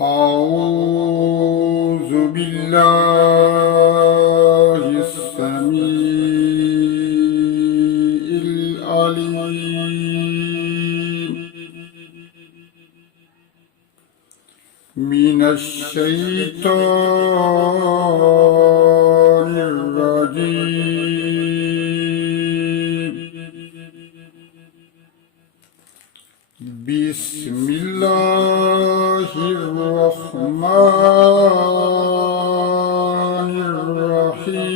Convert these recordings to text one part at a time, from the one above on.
أعوذ بالله السميع العليم من الشيطان الرجيم. بسم الله الرحمن الرحيم.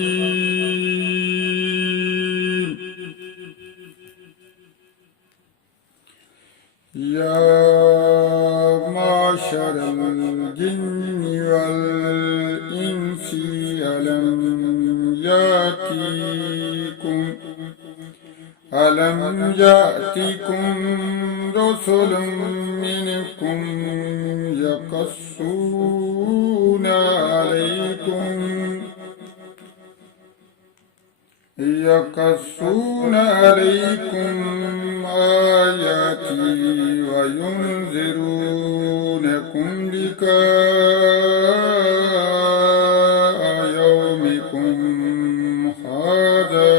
يا معشر الجن والإنس ألم يأتكم رسل منكم يقصون عليكم آياتي وينذرونكم لقاء يومكم هذا.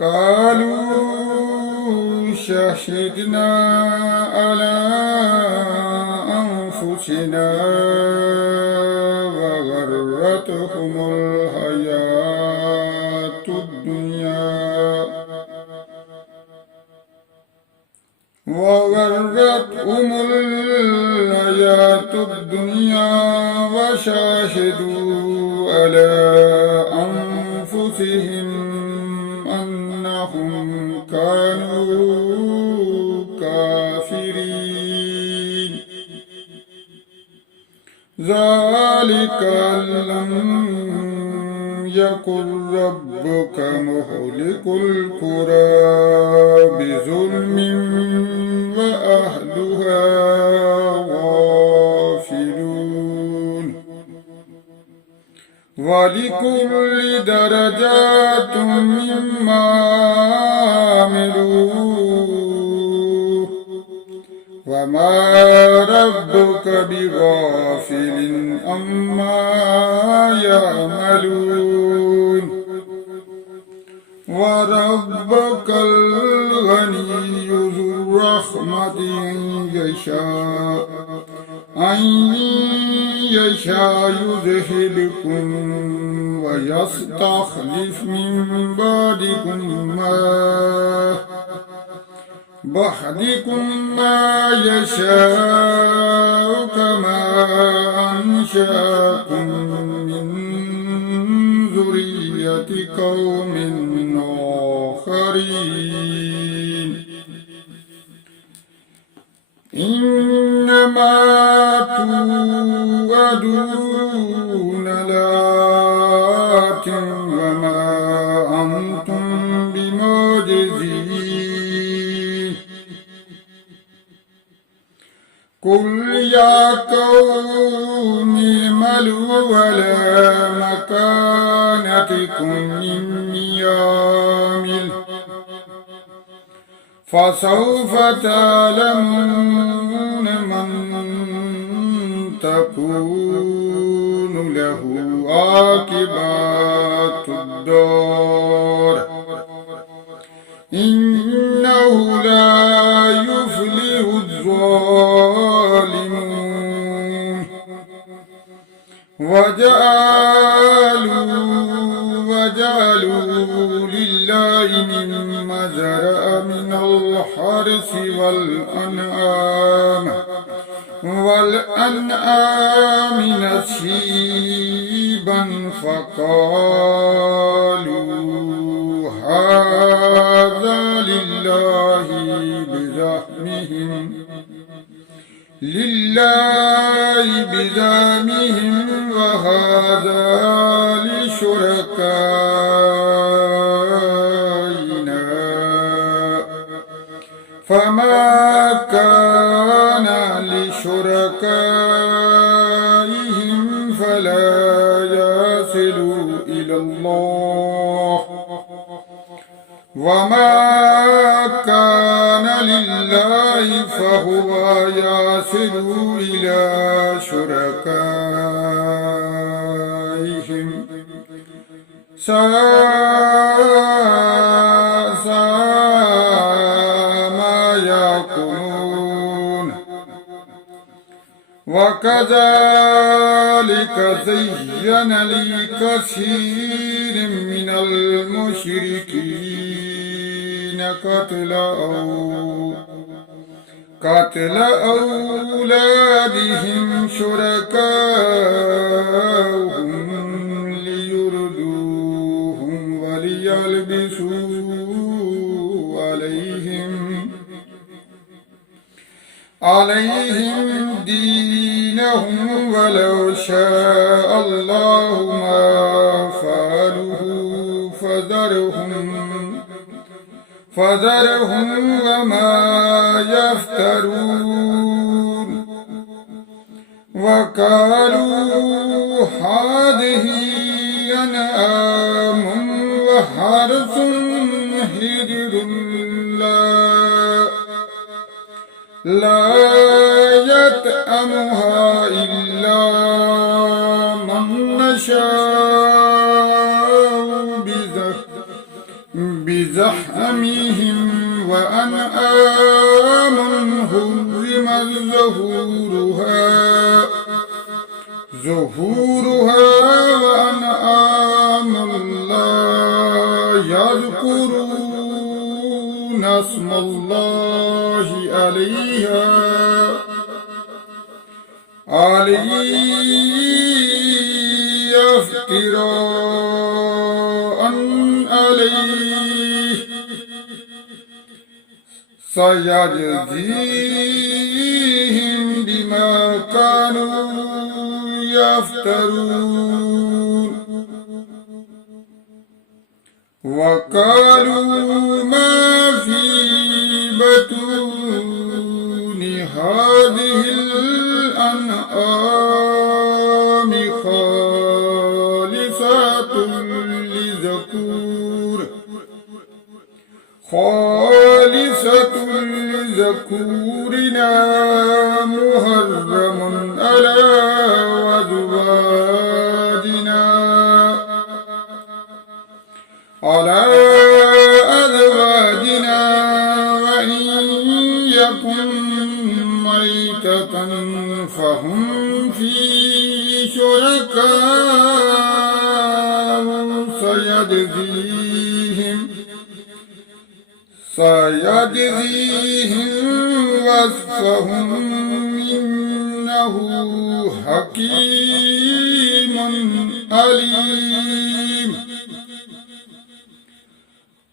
قالوا شهدنا على أنفسنا وغرتهم الحياة الدنيا وشاهدوا على أنفسهم أنهم كانوا كافرين. ذلك لم يكن ربك مهلك القرى بظلم وأهلها غافلون. ولكل درجات مما عملوا وما ربك بغافل عما يعملون. وربك الغني ذو الرحمة أن يشاء يذهبكم ويستخلف من بعدكم ما يشاء كما أنشأكم من ذرية قوم آخرين. إنما توعدون لآت وما أنتم بمعجزين. قل يا قوم اعملوا على مكانتكم إني عامل فسوف تعلمون من تكون له عاقبة الدار. إنه لا يفلح الظالمون. وجعلوا لله مما ذرأ من الحرث والأنعام نصيبا فقالوا هذا لله بزعمهم وهذا لشركائنا فما كان لشركائهم فلا يصل إلى الله وما كان لله فهو يصل إلى شركائهم ساء ما يحكمون وكذلك زين لكثير من المشركين قتل أولادهم شركاؤهم ليردوهم وليلبسوا عليهم دينهم ولو شاء الله ما فعلوه فذرهم وما يفترون وقالوا هذه أنعام وحرث حجر لا يطعمها إلا من نشاء بزحمهم وأنعام حرمت ظهورها وأنعام لا يذكرون اسم الله عليها افتراء عليه سيجزيهم بما كانوا يفترون وقالوا ما في بطون هذه الأنعام خالصة لذكورنا محرم على أزواجنا وإن يكن ميتة فهم فيه شركاء سيجزيهم وصفهم إنه حكيم عليم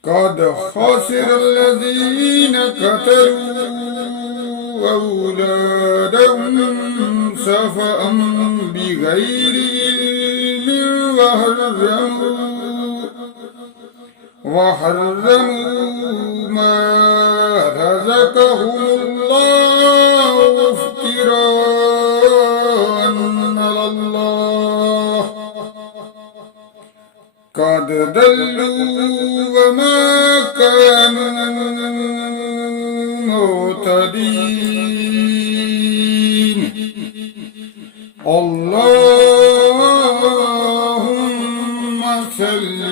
قد خسر الذين قتلوا أولادهم سفها بغير علم وحرموا ما رزقهم الله افتراء على الله قد ضلوا وما كانوا مهتدين اللهم صل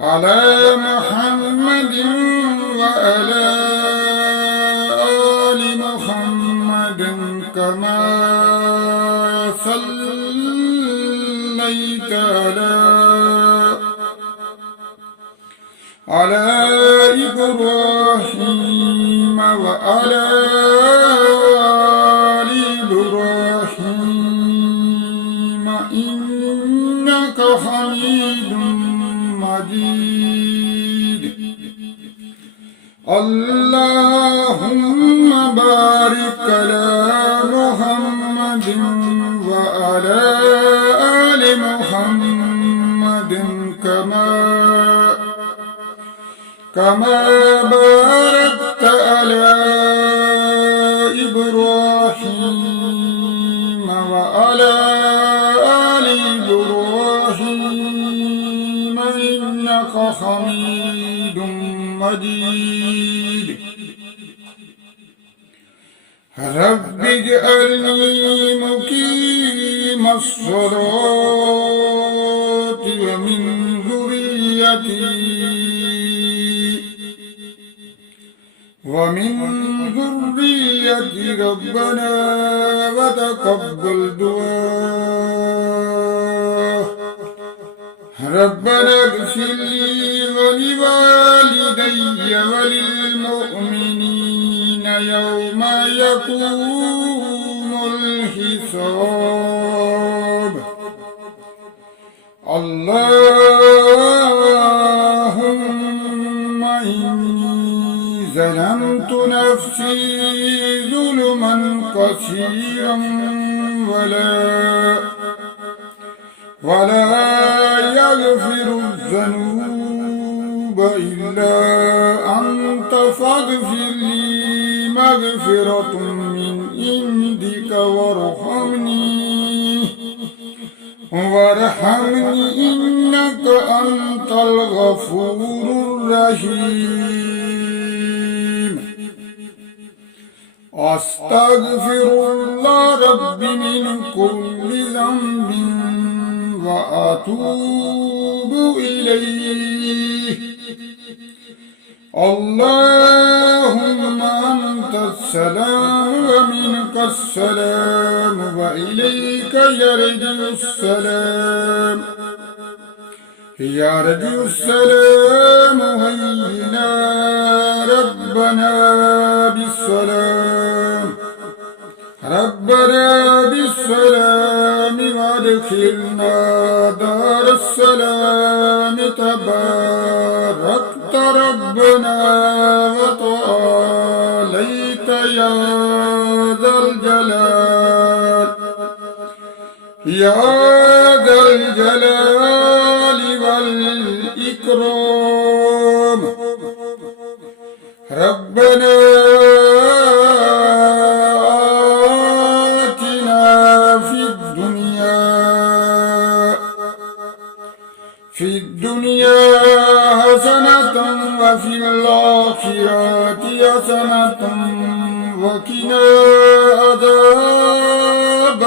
على محمد وعلى آل محمد كما صليت على إبراهيم وعلى آل إبراهيم إنك حميد مجيد اللهم بارك على محمد وعلى آل محمد كما باركت على إبراهيم وعلى آل إبراهيم إنك حميد مجيد رب اجعلني مقيم الصلاة ومن ذريتي ربنا وتقبل دعاء ربنا اغفر لي ولوالدي وللمؤمنين يوم يقوم الحساب اللهم إني ظلمت نفسي ظلما كثيرا ولا يغفر الذنوب إلا أنت فاغفر لي مغفرة من عندك وارحمني إنك أنت الغفور الرحيم أستغفر الله ربي من كل ذنب وأتوب إليه اللهم أنت السلام ومنك السلام وإليك يرجع السلام هينا ربنا بالسلام وادخلنا دار السلام تباركت ربنا وتعاليت يا ذا الجلال والإكرام ربنا آتنا في الدنيا حسنة وفي الآخرة حسنة وقنا عذاب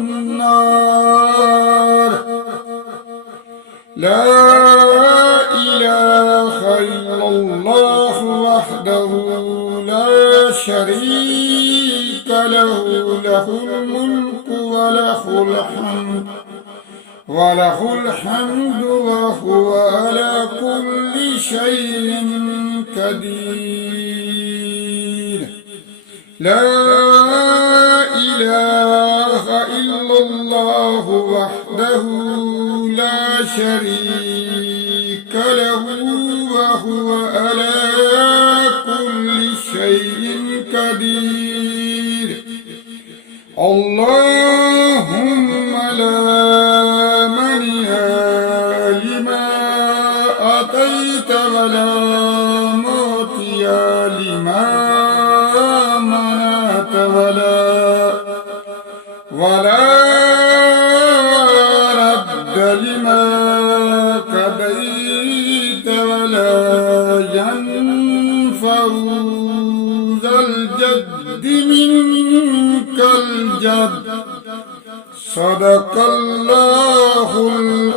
النار لا إله إلا الله وحده لا شريك له الملك وله الحمد وهو على كل شيء قدير لا إله إلا الله وحده لا شريك له وهو على كل شيء قدير اللهم لا مانع لما أعطيت ولا معطي لما منعت ولا رد لما قضيت ولا ينفع ذا الجد منك الجد صدق الله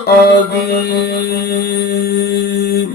العظيم